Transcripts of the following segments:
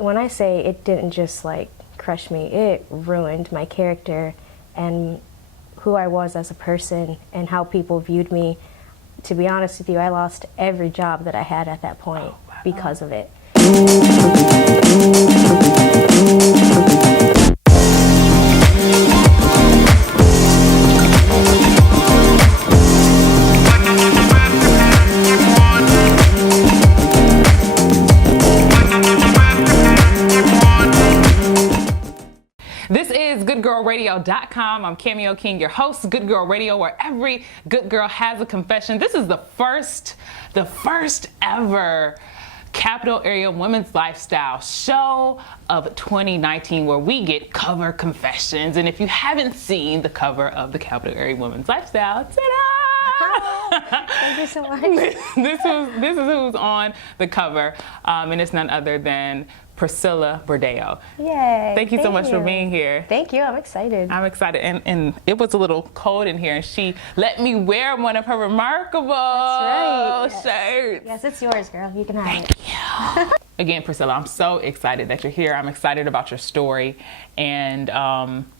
when I say it didn't just like crush me, it ruined my character and who I was as a person and how people viewed me. To be honest with you, I lost every job that I had at that point because of it. This is GoodGirlRadio.com. I'm Cameo King, your host, Good Girl Radio, where every good girl has a confession. This is the first ever Capital Area Women's Lifestyle show of 2019, where we get cover confessions. And if you haven't seen the cover of the Capital Area Women's Lifestyle, ta-da! Thank you so much. This is who's on the cover, and it's none other than Priscilla Bordayo. Yay. Thank you so much for being here. Thank you. I'm excited. I'm excited. And it was a little cold in here, and she let me wear one of her remarkable shirts. Yes, it's yours, girl. You can have it. Thank you. Again, Priscilla, I'm so excited that you're here. I'm excited about your story. And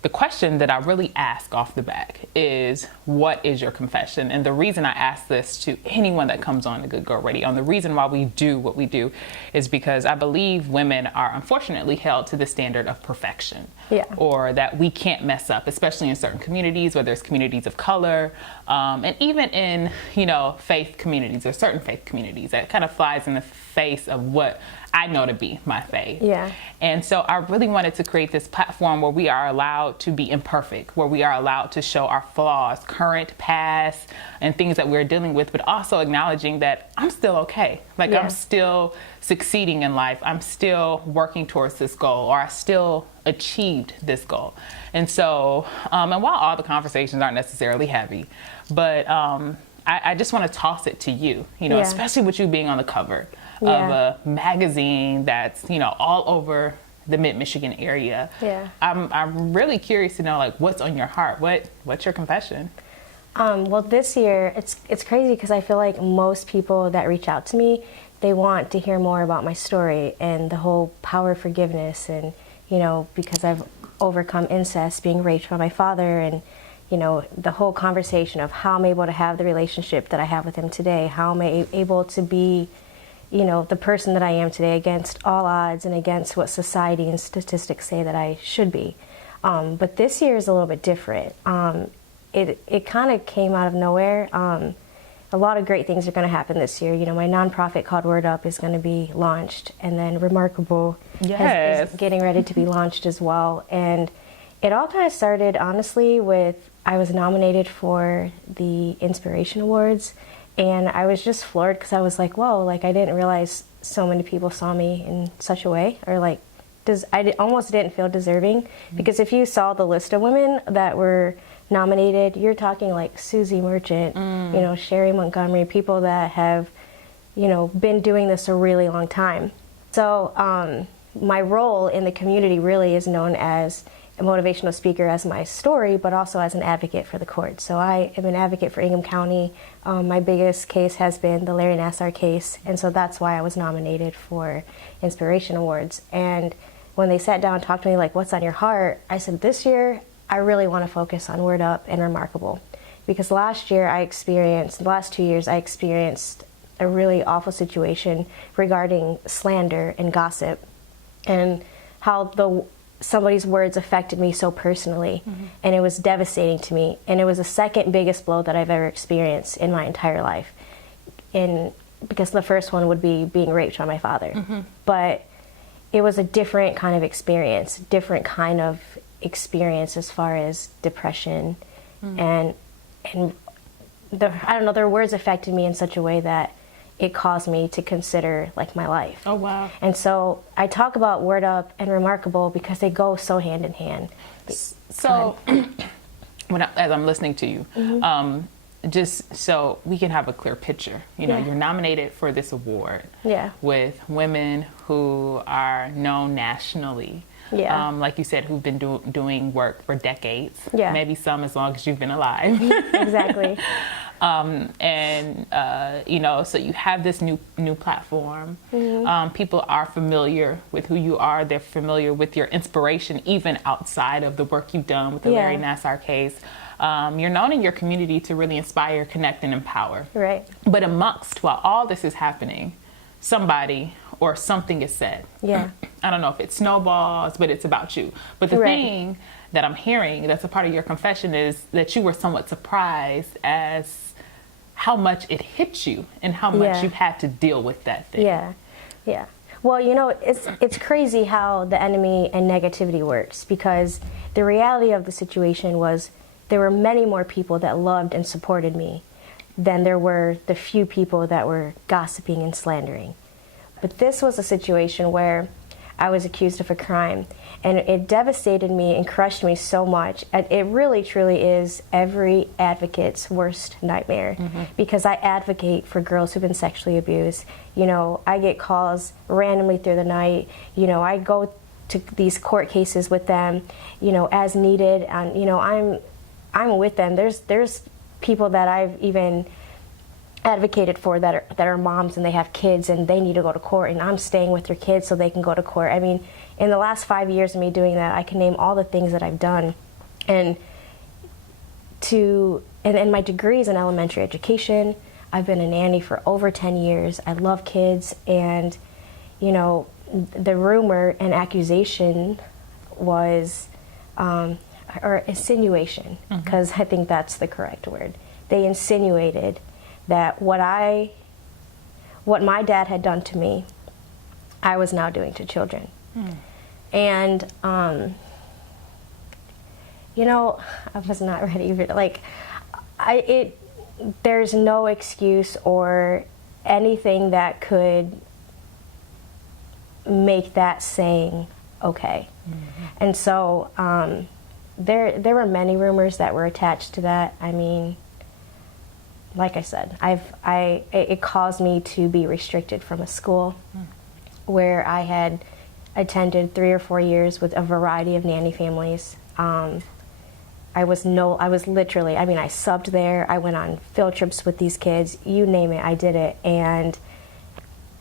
the question that I really ask off the bat is, what is your confession? And the reason I ask this to anyone that comes on the Good Girl Radio, and the reason why we do what we do, is because I believe women are unfortunately held to the standard of perfection. Yeah. Or that we can't mess up, especially in certain communities, whether it's communities of color, and even in, faith communities or certain faith communities. That kind of flies in the face of what I know to be my faith. Yeah. And so I really wanted to create this platform where we are allowed to be imperfect, where we are allowed to show our flaws, current, past, and things that we're dealing with, but also acknowledging that I'm still okay. Like, I'm still succeeding in life. I'm still working towards this goal, or I still achieved this goal. And so, and while all the conversations aren't necessarily heavy, but I just want to toss it to you, especially with you being on the cover of a magazine that's, all over the mid-Michigan area. Yeah. I'm really curious to know, like, what's on your heart? What's your confession? Well, this year, it's crazy because I feel like most people that reach out to me, they want to hear more about my story and the whole power of forgiveness, and, because I've overcome incest, being raped by my father, and, the whole conversation of how I'm able to have the relationship that I have with him today, how am I able to be the person that I am today against all odds and against what society and statistics say that I should be. But this year is a little bit different. It kind of came out of nowhere. A lot of great things are going to happen this year. My nonprofit called Word Up is going to be launched, and then Remarkable is getting ready to be launched as well. And it all kind of started, honestly, with I was nominated for the Inspiration Awards. And I was just floored because I was like, whoa, like I didn't realize so many people saw me in such a way, or like, almost didn't feel deserving. Because if you saw the list of women that were nominated, you're talking like Susie Merchant, Sherry Montgomery, people that have, been doing this a really long time. So my role in the community really is known as a motivational speaker, as my story, but also as an advocate for the court. So I am an advocate for Ingham County. My biggest case has been the Larry Nassar case, and so that's why I was nominated for Inspiration Awards. And when they sat down and talked to me like, what's on your heart? I said, this year, I really want to focus on Word Up and Remarkable. Because last 2 years, I experienced a really awful situation regarding slander and gossip, and how somebody's words affected me so personally, and it was devastating to me, and it was the second biggest blow that I've ever experienced in my entire life, because the first one would be being raped by my father. But it was a different kind of experience as far as depression, and their words affected me in such a way that it caused me to consider like my life. Oh, wow. And so I talk about Word Up and Remarkable because they go so hand in hand. So as I'm listening to you, just so we can have a clear picture, you're nominated for this award with women who are known nationally. Like you said, who've been doing work for decades, maybe some as long as you've been alive. Exactly. So you have this new platform. People are familiar with who you are. They're familiar with your inspiration, even outside of the work you've done with the Larry Nassar case. You're known in your community to really inspire, connect, and empower. Right. But while all this is happening, somebody or something is said. Yeah. I don't know if it snowballs, but it's about you. But the thing that I'm hearing that's a part of your confession is that you were somewhat surprised as how much it hit you and how much you've had to deal with that thing. Yeah. Well, it's crazy how the enemy and negativity works, because the reality of the situation was there were many more people that loved and supported me than there were the few people that were gossiping and slandering. But this was a situation where I was accused of a crime, and it devastated me and crushed me so much. It really, truly is every advocate's worst nightmare, because I advocate for girls who've been sexually abused. I get calls randomly through the night. I go to these court cases with them, as needed, and I'm with them. There's people that I've even advocated for that are moms, and they have kids and they need to go to court, and I'm staying with their kids so they can go to court. I mean, in the last 5 years of me doing that, I can name all the things that I've done. And my degrees in elementary education. I've been a nanny for over 10 years. I love kids, and the rumor and accusation was or insinuation, because I think that's the correct word. They insinuated that what my dad had done to me, I was now doing to children. And I was not ready for there's no excuse or anything that could make that saying okay. And so there were many rumors that were attached to that. I mean, like I said, it caused me to be restricted from a school where I had attended 3 or 4 years with a variety of nanny families. I subbed there. I went on field trips with these kids. You name it, I did it. And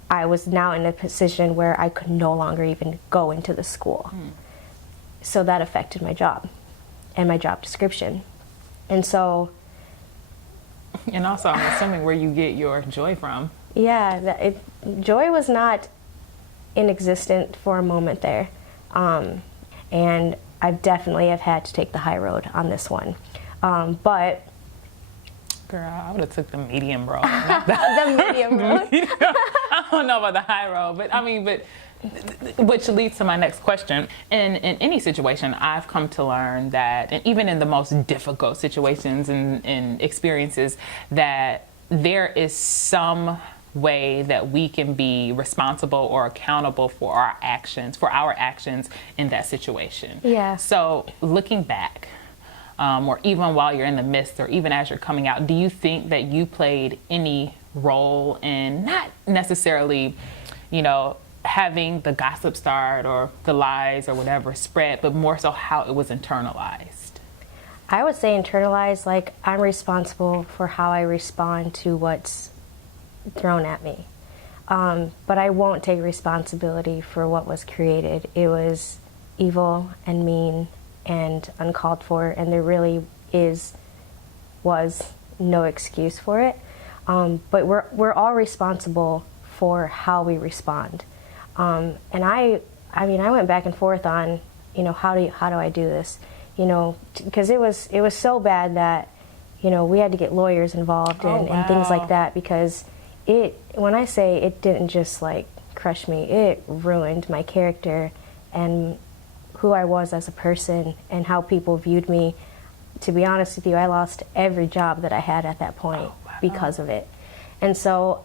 I was now in a position where I could no longer even go into the school. So that affected my job and my job description. And so... And also, I'm assuming where you get your joy from. Yeah, joy was not inexistent for a moment there. And I definitely have had to take the high road on this one. But... Girl, I would have took the medium road. The medium road? I don't know about the high road, but which leads to my next question. In any situation, I've come to learn that, and even in the most difficult situations and experiences, that there is some way that we can be responsible or accountable for our actions in that situation. Yeah. So looking back, or even while you're in the midst, or even as you're coming out, do you think that you played any role in, not necessarily, having the gossip start or the lies or whatever spread, but more so how it was internalized? I would say internalized, like I'm responsible for how I respond to what's thrown at me. But I won't take responsibility for what was created. It was evil and mean and uncalled for, and there really was no excuse for it. But we're all responsible for how we respond. And I went back and forth on, how do I do this? Because it was so bad that, we had to get lawyers involved and things like that, because when I say it didn't just crush me, it ruined my character and who I was as a person and how people viewed me. To be honest with you, I lost every job that I had at that point because of it. And so,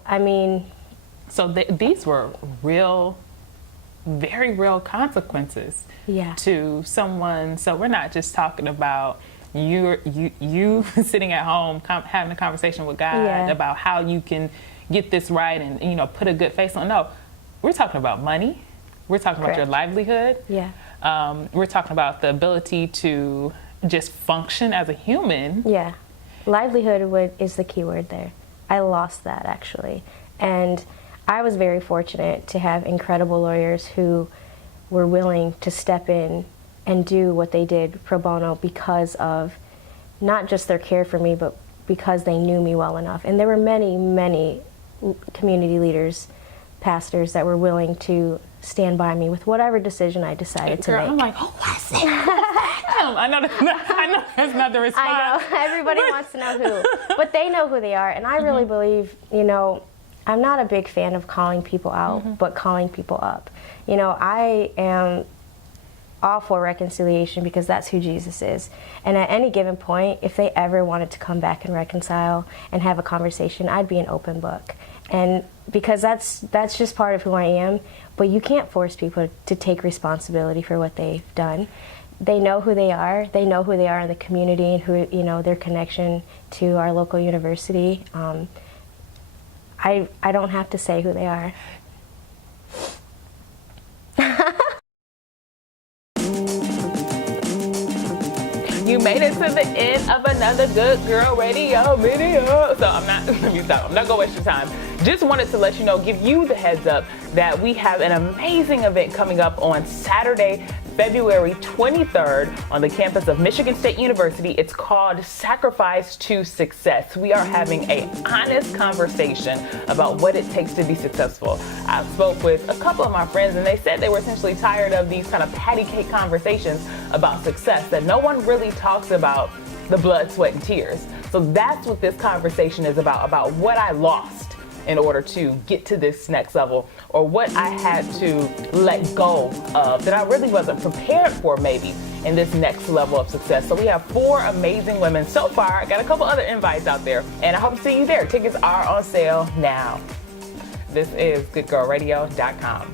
So these were very real consequences to someone. So we're not just talking about you sitting at home having a conversation with God about how you can get this right and put a good face on. No, we're talking about money. We're talking about your livelihood. Yeah. We're talking about the ability to just function as a human. Yeah. livelihood is the key word there. I lost that, actually. And I was very fortunate to have incredible lawyers who were willing to step in and do what they did pro bono because of not just their care for me, but because they knew me well enough. And there were many, many community leaders, pastors that were willing to stand by me with whatever decision I decided to make. I'm like, who was it? I know that's not the response. I know, everybody wants to know who. But they know who they are. And I really believe, you know, I'm not a big fan of calling people out, but calling people up. You know, I am all for reconciliation because that's who Jesus is. And at any given point, if they ever wanted to come back and reconcile and have a conversation, I'd be an open book. And because that's just part of who I am. But you can't force people to take responsibility for what they've done. They know who they are. They know who they are in the community and who, you know, their connection to our local university. I don't have to say who they are. You made it to the end of another Good Girl Radio video. So I'm not gonna waste your time. Just wanted to let you know, give you the heads up that we have an amazing event coming up on Saturday, February 23rd on the campus of Michigan State University. It's called Sacrifice to Success. We are having an honest conversation about what it takes to be successful. I spoke with a couple of my friends and they said they were essentially tired of these kind of patty cake conversations about success, that no one really talks about the blood, sweat, and tears. So that's what this conversation is about what I lost in order to get to this next level, or what I had to let go of that I really wasn't prepared for maybe in this next level of success. So we have 4 amazing women so far. I got a couple other invites out there and I hope to see you there. Tickets are on sale now. This is goodgirlradio.com.